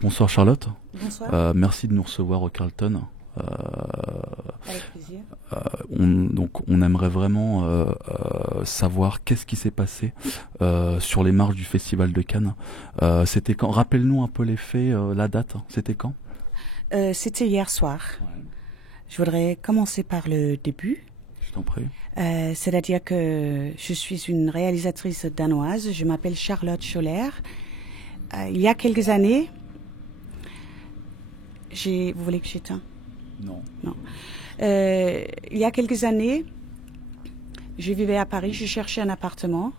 Bonsoir Charlotte. Bonsoir. Merci de nous recevoir au Carlton. Euh, Avec plaisir. donc on aimerait vraiment savoir qu'est-ce qui s'est passé sur les marches du Festival de Cannes. C'était quand? Rappelle-nous un peu les faits, la date. C'était quand? C'était hier soir. Ouais. Je voudrais commencer par le début. Je t'en prie. C'est-à-dire que je suis une réalisatrice danoise. Je m'appelle Charlotte Scholler. Il y a quelques années, vous voulez que j'éteins? Non. Non. Il y a quelques années, je vivais à Paris, je cherchais un appartement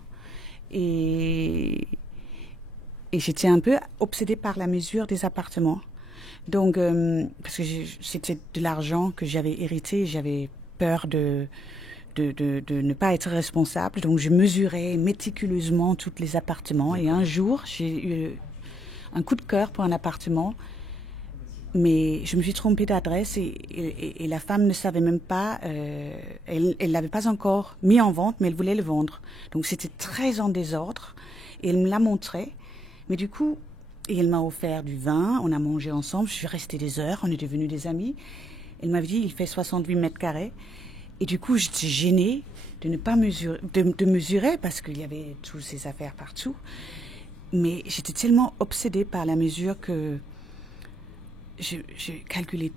et, et j'étais un peu obsédée par la mesure des appartements. Donc, parce que c'était de l'argent que j'avais hérité, j'avais peur de ne pas être responsable. Donc, je mesurais méticuleusement tous les appartements. Et un jour, j'ai eu un coup de cœur pour un appartement. Mais je me suis trompée d'adresse et la femme ne savait même pas, elle l'avait pas encore mis en vente, mais elle voulait le vendre. Donc c'était très en désordre et elle me l'a montré. Mais du coup, et elle m'a offert du vin, on a mangé ensemble, je suis restée des heures, on est devenus des amis. Elle m'avait dit, il fait 68 mètres carrés. Et du coup, j'étais gênée de ne pas mesurer, de mesurer parce qu'il y avait toutes ces affaires partout. Mais j'étais tellement obsédée par la mesure que j'ai calculé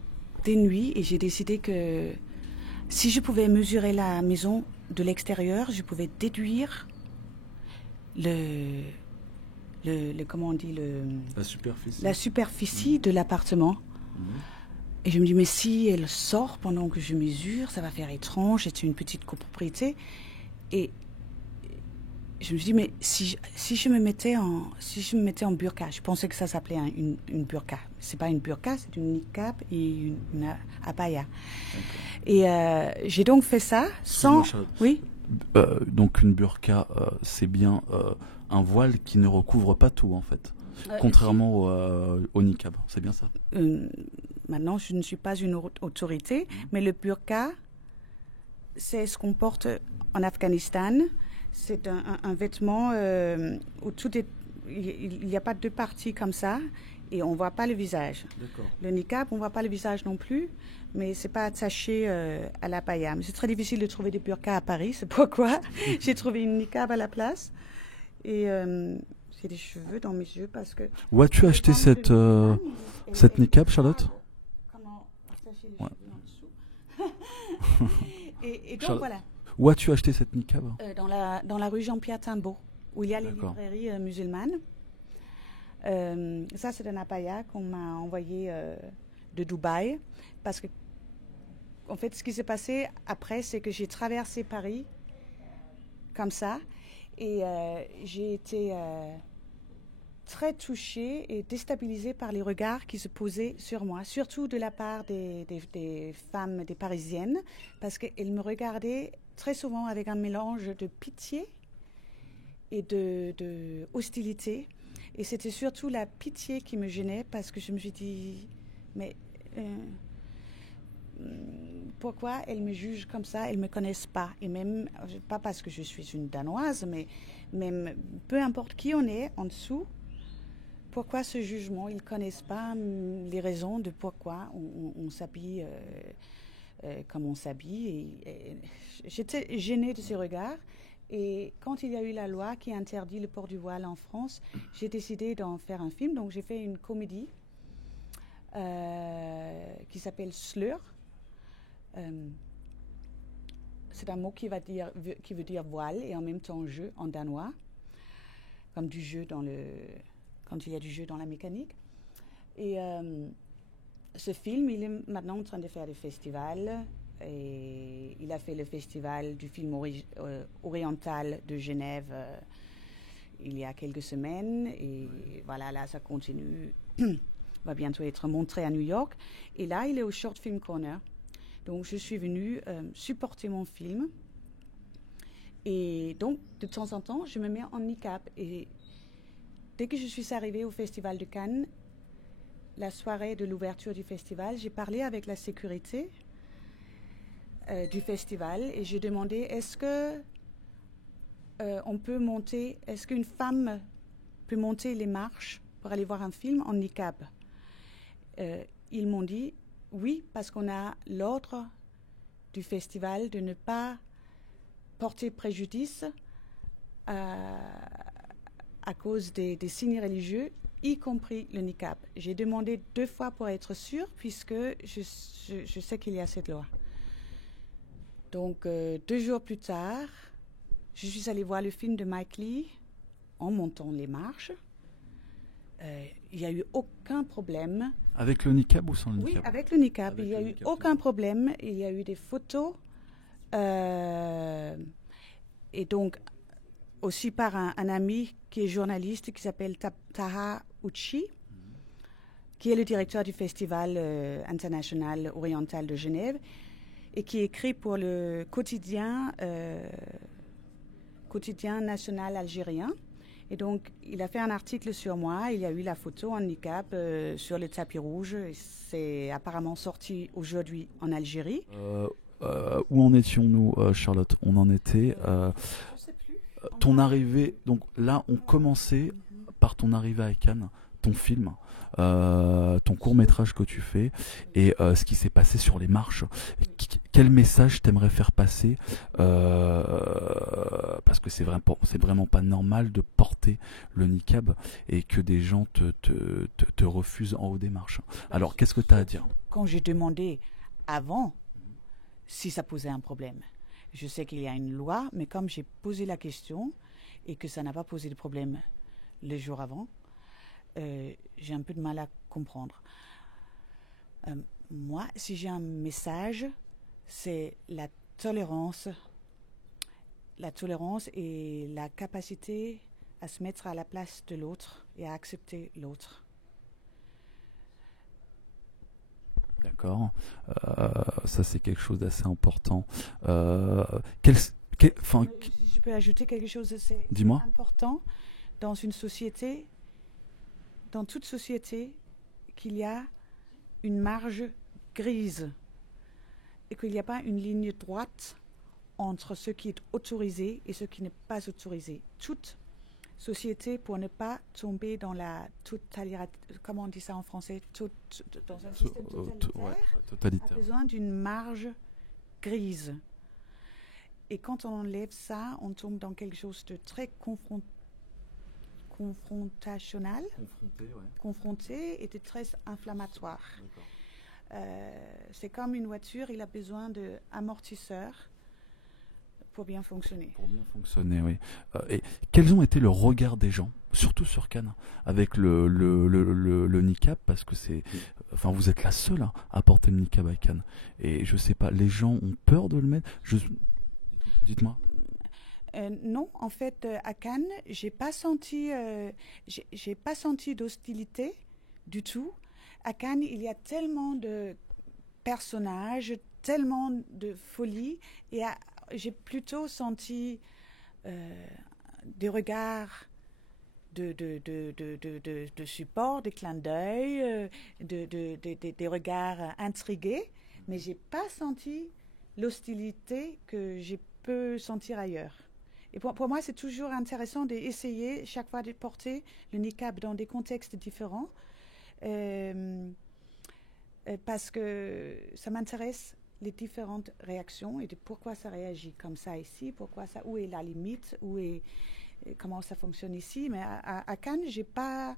des nuits et j'ai décidé que si je pouvais mesurer la maison de l'extérieur, je pouvais déduire comment on dit, La superficie. la superficie de l'appartement. Mhm. Et je me dis, mais si elle sort pendant que je mesure, ça va faire étrange, c'est une petite copropriété. Et je me suis dit, mais si je me mettais en burqa, je pensais que ça s'appelait une burqa. C'est pas une burqa, c'est une niqab et une abaya. Et j'ai donc fait ça sans... Excuse-moi, Charlotte. Oui. Donc une burqa, c'est bien un voile qui ne recouvre pas tout en fait. Contrairement au niqab, c'est bien ça? Maintenant, je ne suis pas une autorité, mais le burqa, c'est ce qu'on porte en Afghanistan. C'est un vêtement où il n'y a pas deux parties comme ça et on ne voit pas le visage. D'accord. Le niqab, on ne voit pas le visage non plus, mais c'est pas attaché à la pailla. Mais c'est très difficile de trouver des burqas à Paris, c'est pourquoi j'ai trouvé une niqab à la place. Et j'ai des cheveux dans mes yeux parce que... Où as-tu acheté cette niqab, Charlotte? Comment attacher les Ouais. cheveux en dessous. Et donc voilà. Où as-tu acheté cette niqab? Dans la rue Jean-Pierre Timbaud, où il y a les D'accord. librairies musulmanes. Ça, c'est un abaya qu'on m'a envoyé de Dubaï. Parce que, en fait, ce qui s'est passé après, c'est que j'ai traversé Paris comme ça. Et j'ai été très touchée et déstabilisée par les regards qui se posaient sur moi, surtout de la part des femmes, des Parisiennes, parce qu'elles me regardaient très souvent avec un mélange de pitié et de hostilité. Et c'était surtout la pitié qui me gênait parce que je me suis dit, mais pourquoi elles me jugent comme ça? Elles ne me connaissent pas. Et même, pas parce que je suis une Danoise, mais même peu importe qui on est en dessous, pourquoi ce jugement? Ils ne connaissent pas les raisons de pourquoi on s'habille comme on s'habille. J'étais gênée de ces regards. Et quand il y a eu la loi qui interdit le port du voile en France, j'ai décidé d'en faire un film. Donc j'ai fait une comédie qui s'appelle Slur. C'est un mot qui veut dire voile et en même temps jeu en danois, comme du jeu quand il y a du jeu dans la mécanique. Et ce film, il est maintenant en train de faire des festivals. Et il a fait le festival du film oriental de Genève il y a quelques semaines. Et voilà, là, ça continue. Va bientôt être montré à New York. Et là, il est au Short Film Corner. Donc, je suis venue supporter mon film. Et donc, de temps en temps, je me mets en niqab. Et dès que je suis arrivée au Festival de Cannes, la soirée de l'ouverture du festival, j'ai parlé avec la sécurité du festival et j'ai demandé est-ce que on peut monter, est-ce qu'une femme peut monter les marches pour aller voir un film en niqab. Ils m'ont dit oui, parce qu'on a l'ordre du festival de ne pas porter préjudice à cause des signes religieux, y compris le niqab. J'ai demandé 2 fois pour être sûre, puisque je sais qu'il y a cette loi. Donc, 2 jours plus tard, je suis allée voir le film de Mike Lee en montant les marches. Il n'y a eu aucun problème. Avec le niqab ou sans le niqab? Oui, avec le niqab. Avec il n'y a le eu niqab, aucun problème. Il y a eu des photos. Et donc, aussi par un ami qui est journaliste, qui s'appelle Taha Ouchi, qui est le directeur du Festival international oriental de Genève, et qui écrit pour le quotidien national algérien. Et donc, il a fait un article sur moi. Il y a eu la photo en niqab sur le tapis rouge. C'est apparemment sorti aujourd'hui en Algérie. Où en étions-nous, Charlotte? On en était. Je sais plus. Ton arrivée. Donc là, on commençait par ton arrivée à Cannes, ton film, ton court-métrage que tu fais, et ce qui s'est passé sur les marches. Quel message t'aimerais faire passer, parce que c'est vraiment pas normal de porter le niqab et que des gens te refusent en haut des marches. Alors, qu'est-ce que tu as à dire? Quand j'ai demandé avant si ça posait un problème. Je sais qu'il y a une loi, mais comme j'ai posé la question et que ça n'a pas posé de problème le jour avant, j'ai un peu de mal à comprendre. Moi, si j'ai un message, c'est la tolérance et la capacité à se mettre à la place de l'autre et à accepter l'autre. D'accord. Ça, c'est quelque chose d'assez important. Si je peux ajouter quelque chose, c'est Dis-moi. important dans une société, dans toute société, qu'il y a une marge grise et qu'il n'y a pas une ligne droite entre ce qui est autorisé et ce qui n'est pas autorisé. Toute société, pour ne pas tomber dans la comment on dit ça en français, dans un système totalitaire, a besoin d'une marge grise. Et quand on enlève ça, on tombe dans quelque chose de très confrontationnel, confronté et de très inflammatoire. C'est comme une voiture, il a besoin d'amortisseurs pour bien fonctionner. Pour bien fonctionner, oui. Et quels ont été le regard des gens, surtout sur Cannes, avec le niqab, parce que vous êtes la seule à porter le niqab à Cannes. Et je sais pas, les gens ont peur de le mettre. Dites-moi. Non, en fait, à Cannes, j'ai pas senti d'hostilité du tout. À Cannes, il y a tellement de personnages, tellement de folie, et j'ai plutôt senti des regards de support, des clins d'œil, des regards intrigués, mais j'ai pas senti l'hostilité que j'ai pu sentir ailleurs. Et pour moi, c'est toujours intéressant d'essayer chaque fois de porter le niqab dans des contextes différents, parce que ça m'intéresse les différentes réactions et de pourquoi ça réagit comme ça ici, où est la limite, comment ça fonctionne ici. Mais à Cannes, j'ai pas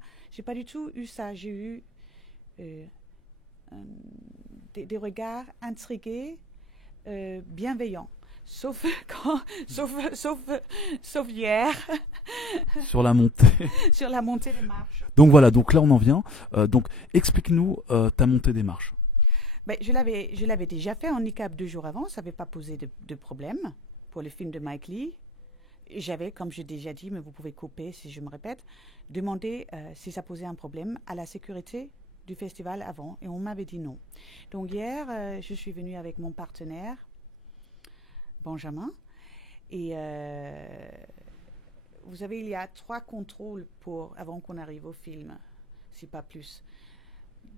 du tout eu ça. J'ai eu des regards intrigués, bienveillants. Sauf hier. Sur la montée. Sur la montée des marches. Donc voilà, donc là on en vient. Donc explique-nous ta montée des marches. Ben, je l'avais déjà fait en niqab 2 jours avant, ça n'avait pas posé de problème pour le film de Mike Lee. J'avais, comme j'ai déjà dit, mais vous pouvez couper si je me répète, demandé si ça posait un problème à la sécurité du festival avant, et on m'avait dit non. Donc hier, je suis venue avec mon partenaire, Benjamin, et vous savez, il y a 3 contrôles avant qu'on arrive au film, si pas plus.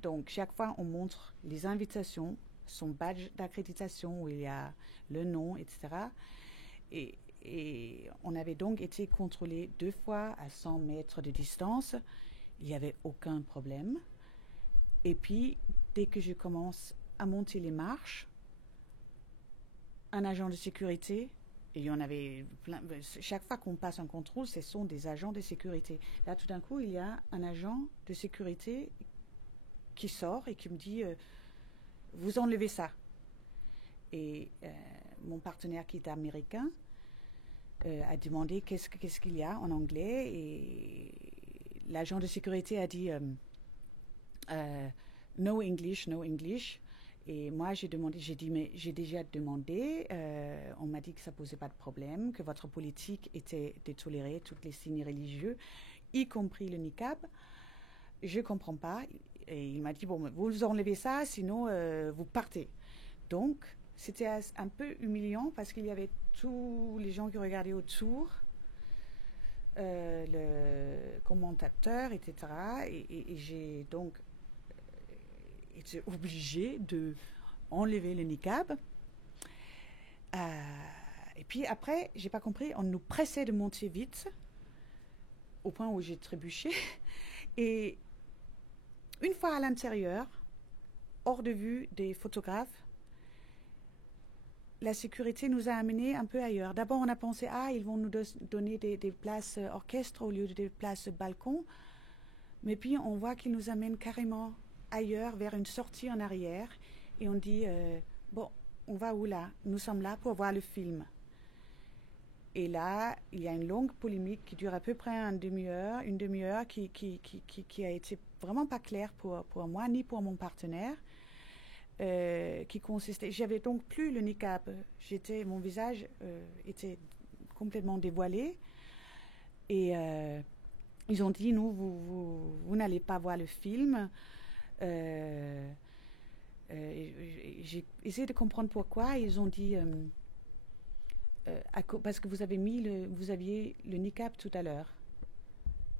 Donc, chaque fois, on montre les invitations, son badge d'accréditation où il y a le nom, etc. Et on avait donc été contrôlés 2 fois à 100 mètres de distance. il n'y avait aucun problème. Et puis, dès que je commence à monter les marches, un agent de sécurité, et il y en avait plein, chaque fois qu'on passe un contrôle, ce sont des agents de sécurité. Là, tout d'un coup, il y a un agent de sécurité qui sort et qui me dit vous enlevez ça. Et mon partenaire qui est américain a demandé qu'est-ce qu'il y a en anglais, et l'agent de sécurité a dit no English, no English. Et moi, j'ai dit, mais j'ai déjà demandé, on m'a dit que ça ne posait pas de problème, que votre politique était de tolérer tous les signes religieux, y compris le niqab. Je ne comprends pas. Et il m'a dit, bon, vous enlevez ça, sinon vous partez. Donc, c'était un peu humiliant parce qu'il y avait tous les gens qui regardaient autour, le commentateur, etc. Et j'ai donc été obligée de enlever le niqab. Et puis après, j'ai pas compris, on nous pressait de monter vite, au point où j'ai trébuché. Et une fois à l'intérieur, hors de vue des photographes, la sécurité nous a amenés un peu ailleurs. D'abord, on a pensé, ils vont nous donner des places orchestre au lieu de des places balcon. Mais puis, on voit qu'ils nous amènent carrément ailleurs, vers une sortie en arrière. Et on dit, bon, on va où là? Nous sommes là pour voir le film. Et là, il y a une longue polémique qui dure à peu près une demi-heure qui a été vraiment pas claire pour moi, ni pour mon partenaire. Qui consistait... J'avais donc plus le niqab. Mon visage était complètement dévoilé. Et ils ont dit, nous, vous n'allez pas voir le film. J'ai essayé de comprendre pourquoi. Ils ont dit, parce que vous aviez le niqab tout à l'heure.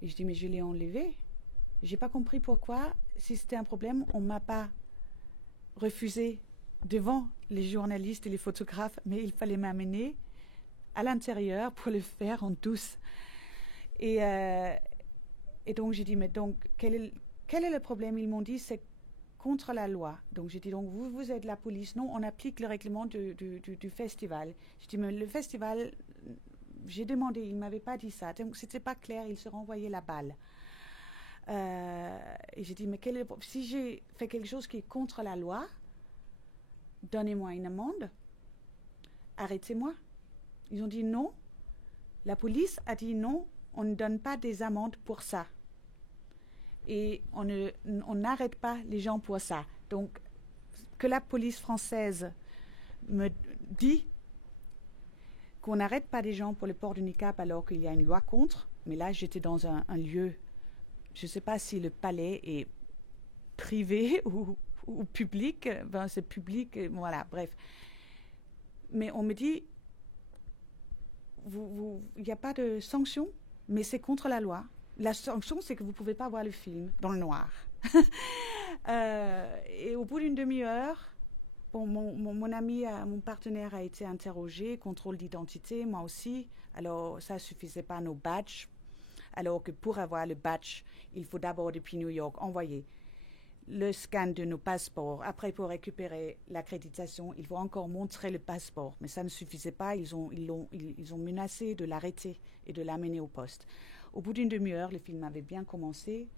Et je dis, mais je l'ai enlevé. J'ai pas compris pourquoi. Si c'était un problème, on m'a pas refusé devant les journalistes et les photographes, mais il fallait m'amener à l'intérieur pour le faire en douce. Et donc j'ai dit, mais donc quel est le problème? Ils m'ont dit, c'est contre la loi. Donc j'ai dit, donc vous êtes la police? Non, on applique le règlement du festival. J'ai dit, mais le festival, j'ai demandé, ils ne m'avaient pas dit ça. Donc c'était pas clair, ils se renvoyaient la balle. Et j'ai dit, mais si j'ai fait quelque chose qui est contre la loi, donnez-moi une amende, arrêtez-moi. Ils ont dit non. La police a dit non, on ne donne pas des amendes pour ça. Et on n'arrête pas les gens pour ça. Donc, que la police française me dit qu'on n'arrête pas des gens pour le port du niqab alors qu'il y a une loi contre, mais là, j'étais dans un lieu. Je ne sais pas si le palais est privé ou public. Ben, c'est public, voilà, bref. Mais on me dit, il n'y a pas de sanction, mais c'est contre la loi. La sanction, c'est que vous ne pouvez pas voir le film dans le noir. Et au bout d'une demi-heure, bon, mon ami, mon partenaire a été interrogé, contrôle d'identité, moi aussi. Alors, ça ne suffisait pas, nos badges. Alors que pour avoir le badge, il faut d'abord depuis New York envoyer le scan de nos passeports. Après, pour récupérer l'accréditation, il faut encore montrer le passeport. Mais ça ne suffisait pas. Ils ont menacé de l'arrêter et de l'amener au poste. Au bout d'une demi-heure, le film avait bien commencé.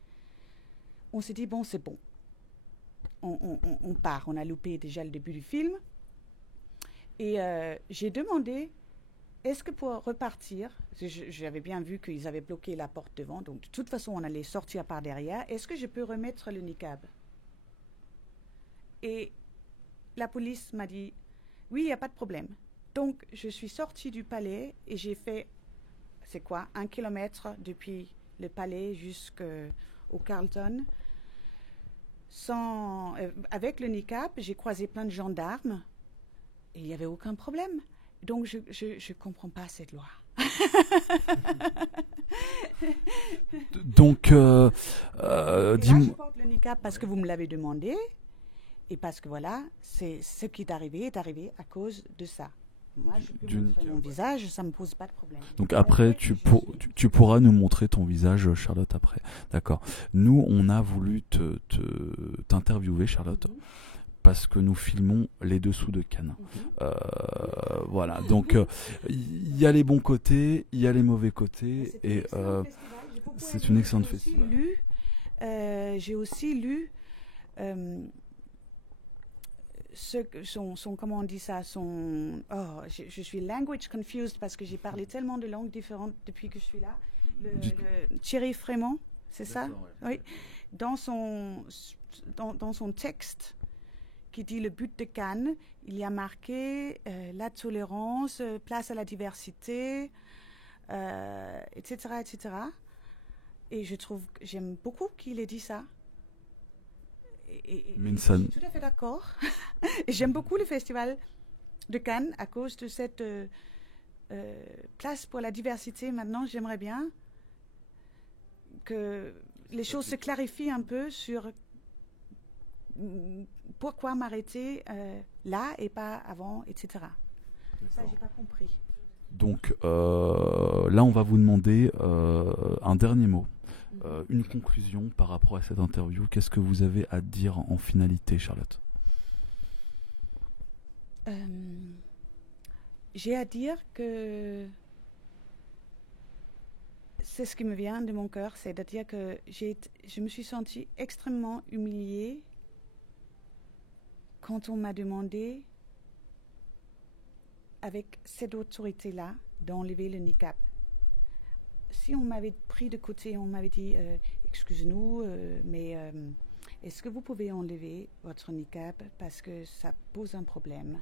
On s'est dit, bon, c'est bon. On part. On a loupé déjà le début du film. Et j'ai demandé, est-ce que pour repartir, j'avais bien vu qu'ils avaient bloqué la porte devant, donc de toute façon on allait sortir par derrière, est-ce que je peux remettre le niqab? Et la police m'a dit, oui, il n'y a pas de problème. Donc je suis sortie du palais et j'ai fait, 1 kilomètre depuis le palais jusqu'au Carlton. Avec le niqab, j'ai croisé plein de gendarmes et il n'y avait aucun problème. Donc, je ne comprends pas cette loi. Donc, dis-moi. Je porte le niqab parce que vous me l'avez demandé. Et parce que voilà, ce qui est arrivé à cause de ça. Moi, je peux du montrer niqab, mon ouais. visage, ça me pose pas de problème. Donc après, tu pourras nous montrer ton visage, Charlotte, après. D'accord. Nous, on a voulu t'interviewer, Charlotte, parce que nous filmons les dessous de Cannes. Voilà. Donc, il y a les bons côtés, il y a les mauvais côtés, et c'est une excellente festival. J'ai aussi lu comment on dit ça, je suis language confused parce que j'ai parlé tellement de langues différentes depuis que je suis là. Le Thierry Frémont, c'est ça? Ouais. Oui. Dans son texte qui dit le but de Cannes, il y a marqué la tolérance, place à la diversité, etc., etc. Et j'aime beaucoup qu'il ait dit ça. Et je suis tout à fait d'accord. Et j'aime beaucoup le festival de Cannes à cause de cette place pour la diversité. Maintenant, j'aimerais bien que les choses se clarifient un peu sur pourquoi m'arrêter là et pas avant, etc. Ça, j'ai pas compris. Donc là, on va vous demander un dernier mot. Une conclusion par rapport à cette interview. Qu'est-ce que vous avez à dire en finalité, Charlotte? J'ai à dire que c'est ce qui me vient de mon cœur, c'est-à-dire que je me suis sentie extrêmement humiliée quand on m'a demandé, avec cette autorité-là, d'enlever le niqab. Si on m'avait pris de côté, on m'avait dit excusez-nous, mais est-ce que vous pouvez enlever votre niqab parce que ça pose un problème?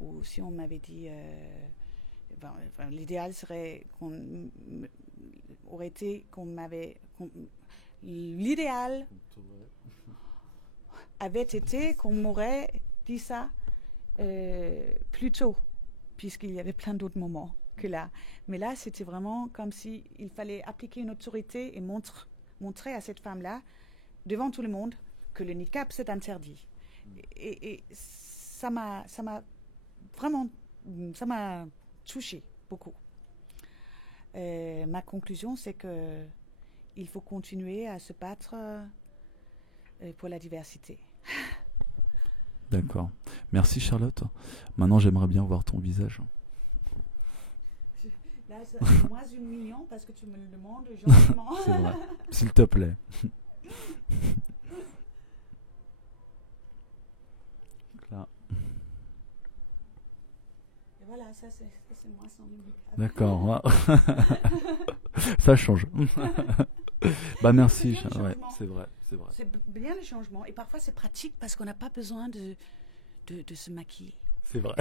Ou si on m'avait dit l'idéal serait l'idéal avait été qu'on m'aurait dit ça plus tôt, puisqu'il y avait plein d'autres moments que là. Mais là, c'était vraiment comme si il fallait appliquer une autorité et montrer à cette femme-là, devant tout le monde, que le niqab, c'est interdit. Et ça m'a vraiment, ça m'a touchée beaucoup. Ma conclusion, c'est que il faut continuer à se battre pour la diversité. D'accord. Merci, Charlotte. Maintenant, j'aimerais bien voir ton visage. Là, c'est moins humiliant parce que tu me le demandes gentiment. C'est vrai. S'il te plaît. Là. Et voilà, ça c'est moi sans limite. D'accord. Ça change. Bah merci. Ouais, c'est vrai. C'est bien le changement et parfois c'est pratique parce qu'on n'a pas besoin de se maquiller. C'est vrai.